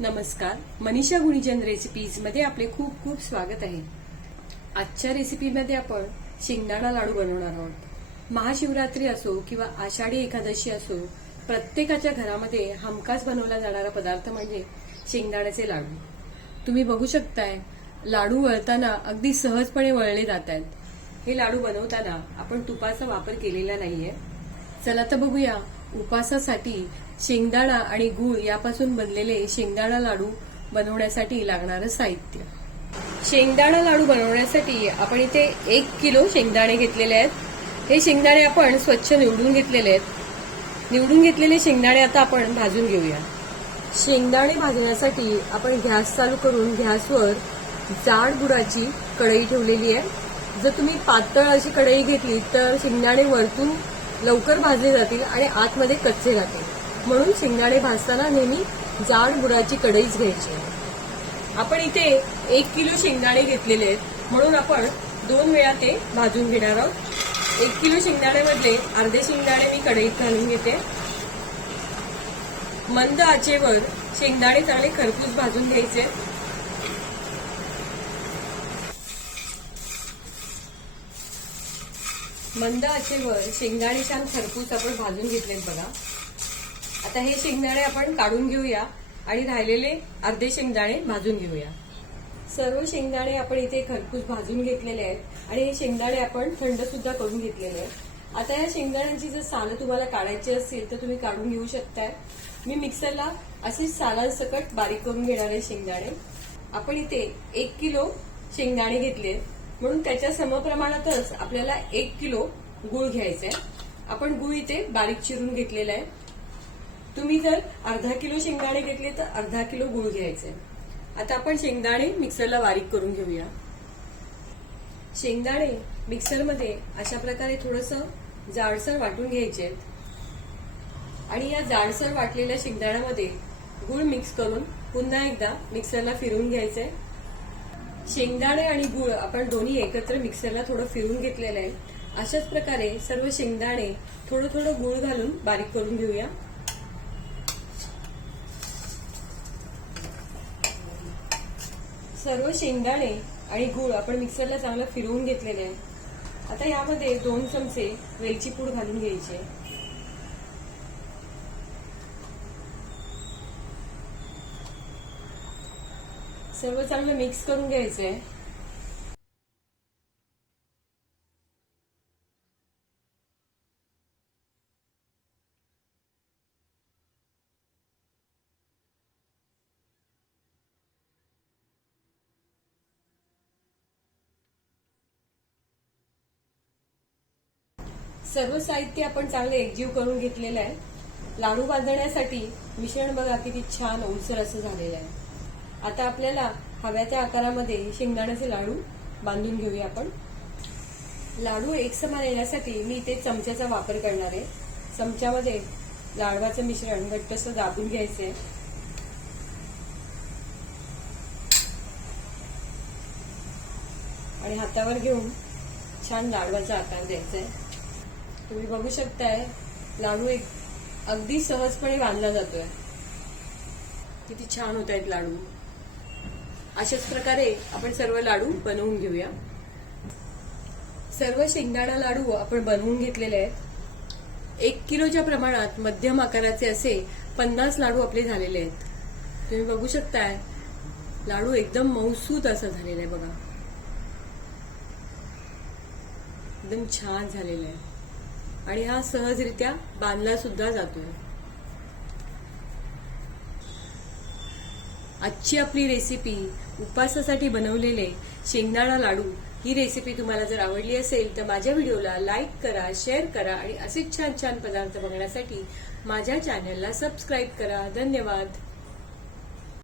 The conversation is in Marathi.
नमस्कार. मनीषा गुणीजन रेसिपीजमध्ये आपले खूप खूप स्वागत आहे. आजच्या रेसिपीमध्ये आपण शेंगदाणा लाडू बनवणार आहोत. महाशिवरात्री असो किंवा आषाढी एकादशी असो प्रत्येकाच्या घरामध्ये हमखास बनवला जाणारा पदार्थ म्हणजे शेंगदाण्याचे लाडू. तुम्ही बघू शकताय लाडू वळताना अगदी सहजपणे वळले जात आहेत. हे लाडू बनवताना आपण तुपाचा वापर केलेला नाहीये. चला तर बघूया. उपासासाठी शेंगदाणा आणि गूळ यापासून बनलेले शेंगदाणा लाडू बनवण्यासाठी लागणारं साहित्य. शेंगदाणा लाडू बनवण्यासाठी आपण इथे एक किलो शेंगदाणे घेतलेले आहेत. हे शेंगदाणे आपण स्वच्छ निवडून घेतलेले आहेत. निवडून घेतलेले शेंगदाणे आता आपण भाजून घेऊया. शेंगदाणे भाजण्यासाठी आपण गॅस चालू करून गॅसवर जाड गुडाची कढई ठेवलेली आहे. जर तुम्ही पातळ अशी कढई घेतली तर शेंगदाणे वरतून लवकर भाजले जातील आणि आतमध्ये कच्चे राहतील. म्हणून शेंगदाणे भाजताना नेहमी जाड बुडाची कढईच घ्यायची. आपण इथे एक किलो शेंगदाणे घेतलेले आहेत. म्हणून आपण दोन वेळा ते भाजून घेणार आहोत. एक किलो शेंगदाण्यामधले अर्धे शेंगदाणे मी कढईत घालून घेते. मंद आचेवर शेंगदाणे चांगले खरपूस भाजून घ्यायचे. मंद आचेवर शेंगदाणे छान खरपूस आपण भाजून घेतलेत बघा. आता हे शेंगदाणे आपण काढून घेऊया आणि राहिलेले अर्धे शेंगदाणे भाजून घेऊया. सर्व शेंगदाणे आपण इथे खरपूस भाजून घेतलेले आहेत आणि हे शेंगदाणे आपण थंड सुद्धा करून घेतलेले आहेत. आता या शेंगदाण्यांची जर सालं तुम्हाला काढायची असतील तर तुम्ही काढून घेऊ शकताय. मी मिक्सरला अशीच सालांसकट बारीक करून घेणार आहे शेंगदाणे. आपण इथे एक किलो शेंगदाणे घेतले म्हणून त्याच्या समप्रमाणातच आपल्याला एक किलो गुळ घ्यायचा आहे आपण गुळ इथे बारीक चिरून घेतलेला आहे. तुम्ही जर अर्धा किलो शेंगदाणे घेतले तर अर्धा किलो गुळ घ्यायचे आता आपण शेंगदाणे मिक्सरला बारीक करून घेऊया. शेंगदाणे मिक्सरमध्ये अशा प्रकारे थोडस जाडसर वाटून घ्यायचे आणि या जाडसर वाटलेल्या शेंगदाण्यामध्ये गुळ मिक्स करून पुन्हा एकदा मिक्सरला फिरून घ्यायचंय. शेंगदाणे आणि गुळ आपण दोन्ही एकत्र मिक्सरला थोडं फिरून घेतलेलं आहे. अशाच प्रकारे सर्व शेंगदाणे थोडं थोडं गुळ घालून बारीक करून घेऊया. सर्व शेंगदाणे आणि गूळ आपण मिक्सरला चांगलं फिरवून घेतलेले आहे. आता यामध्ये दोन चमचे वेलची पूड घालून घ्यायची सर्व चांगलं मिक्स करून घ्यायचंय. सर्व साहित्य आपण चांगले एकजीव करून घेतलेलं आहे. लाडू बांधण्यासाठी मिश्रण बघा किती छान ओलसर असं झालेलं आहे. आता आपल्याला हव्या त्या आकारामध्ये शेंगदाण्याचे लाडू बांधून घेऊया आपण. लाडू एकसमान येण्यासाठी मी इथे चमच्याचा वापर करणार आहे. चमच्यामध्ये लाडवाचं मिश्रण घट्टसं दाबून घ्यायचंय आणि हातावर घेऊन छान लाडवाचा आकार द्यायचा आहे तुम्ही बघू शकताय लाडू एक अगदी सहजपणे बांधला जातोय. किती छान होत आहेत लाडू. अशाच प्रकारे आपण सर्व लाडू बनवून घेऊया. सर्व शेंगदाणा लाडू आपण बनवून घेतलेले आहेत. एक किलोच्या प्रमाणात मध्यम आकाराचे असे पन्नास लाडू आपले झालेले आहेत. तुम्ही बघू शकताय लाडू एकदम मौसूत असा झालेला आहे बघा. एकदम छान झालेला आहे. आणि हा सहजरित्या बांधला सुद्धा जातोय. आजची आपली रेसिपी उपवासासाठी बनवलेले शेंगदाणा लाडू. ही रेसिपी तुम्हाला जर आवडली असेल तर माझ्या व्हिडिओला लाईक करा शेअर करा आणि असेच छान छान पदार्थ बघण्यासाठी माझ्या चॅनलला सबस्क्राईब करा. धन्यवाद.